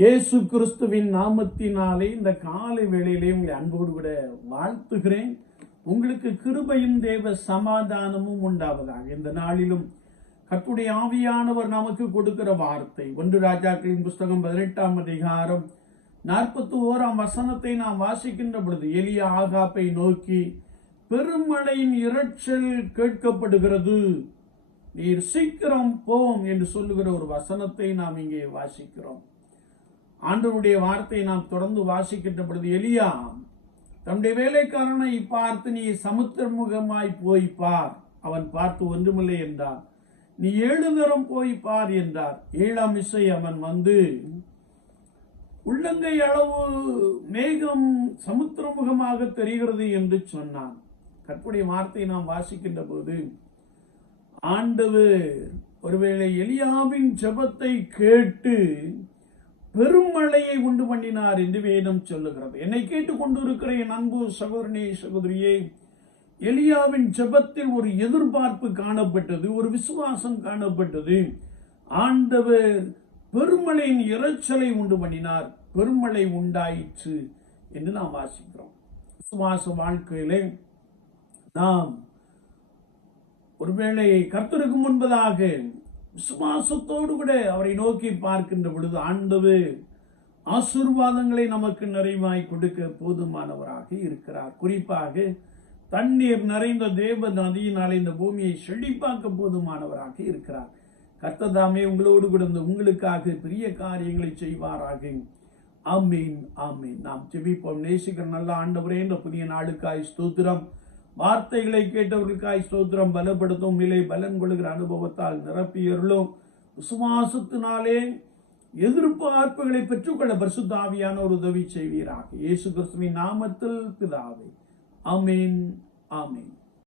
இயேசு கிறிஸ்துவின் நாமத்தினாலே இந்த காலை வேளையிலே உங்களை அன்போடு கூட வாழ்த்துகிறேன். உங்களுக்கு கிருபையும் தேவ சமாதானமும் உண்டாவதாக. இந்த நாளிலும் கத்துடைய ஆவியானவர் நமக்கு கொடுக்கிற வார்த்தை. ஒன்று ராஜாக்களின் புஸ்தகம் பதினெட்டாம் அதிகாரம் நாற்பத்தி ஓராம் வசனத்தை நாம் வாசிக்கின்ற பொழுது எளிய ஆகாப்பை நோக்கி பெருமழையின் இரைச்சல் கேட்கப்படுகிறது. நீர் சீக்கிரம் போம் என்று சொல்லுகிற ஒரு வசனத்தை நாம் இங்கே வாசிக்கிறோம். ஆண்டவருடைய வார்த்தையை நாம் தொடர்ந்து வாசிக்கின்ற பொழுது எலியா தன்னுடைய வேலைக்காரனை பார்த்து நீ சமுத்திரமுகமாய் போய் பார். அவன் பார்த்து ஒன்றுமில்லை என்றான். நீ ஏழு நேரம் போய் பார் என்றார். ஏழாம் இசை அவன் வந்து உள்ளங்கை அளவு மேகம் சமுத்திரமுகமாக தெரிகிறது என்று சொன்னான். கற்புடைய வார்த்தையை நாம் வாசிக்கின்ற போது ஆண்டவர் ஒருவேளை எலியாவின் ஜெபத்தை கேட்டு பெருமழையை உண்டு பண்ணினார் என்று வேதம் சொல்லுகிறது. என்னை கேட்டுக்கொண்டிருக்கிற என் அன்பு சகோதரனே சகோதரியே எலியாவின் ஜெபத்தில் ஒரு எதிர்பார்ப்பு காணப்பட்டது ஒரு விசுவாசம் காணப்பட்டது. ஆண்டவர் பெருமழையின் இறைச்சலை உண்டு பண்ணினார். பெருமழை உண்டாயிற்று என்று நாம் வாசிக்கிறோம். விசுவாச வாழ்க்கையிலே நாம் ஒருவேளை கர்த்தருக்கு முன்பதாக விசுவாசத்தோடு கூட அவரை நோக்கி பார்க்கின்ற பொழுது ஆண்டவு ஆசீர்வாதங்களை நமக்கு நிறைவாய் கொடுக்க போதுமானவராக இருக்கிறார். குறிப்பாக தண்ணீர் நிறைந்த தேவ நதியினால் இந்த பூமியை செழிப்பாக்க போதுமானவராக இருக்கிறார். கர்த்ததாமே உங்களோடு கூட இந்த உங்களுக்காக பெரிய காரியங்களை செய்வாராக. ஆமீன் ஆமீன். நாம் ஜெபிப்போம். நேசிக்கிற நல்ல ஆண்டவரே என்ற புதிய நாளுக்காய் ஸ்தோத்திரம். வார்த்தைகளை கேட்டவர்களுக்காய் ஸ்தோத்திரம் பலப்படுத்தும் நிலை பலன் கொள்கிற அனுபவத்தால் நிரப்பியருளும். விசுவாசத்தினாலே எதிர்பார்ப்புகளை பெற்றுக்கொள்ள பரிசுத்தாவியான ஒரு உதவி செய்வீராக. இயேசு கிறிஸ்துவின் நாமத்தில் பிதாவே. அமீன் ஆமீன்.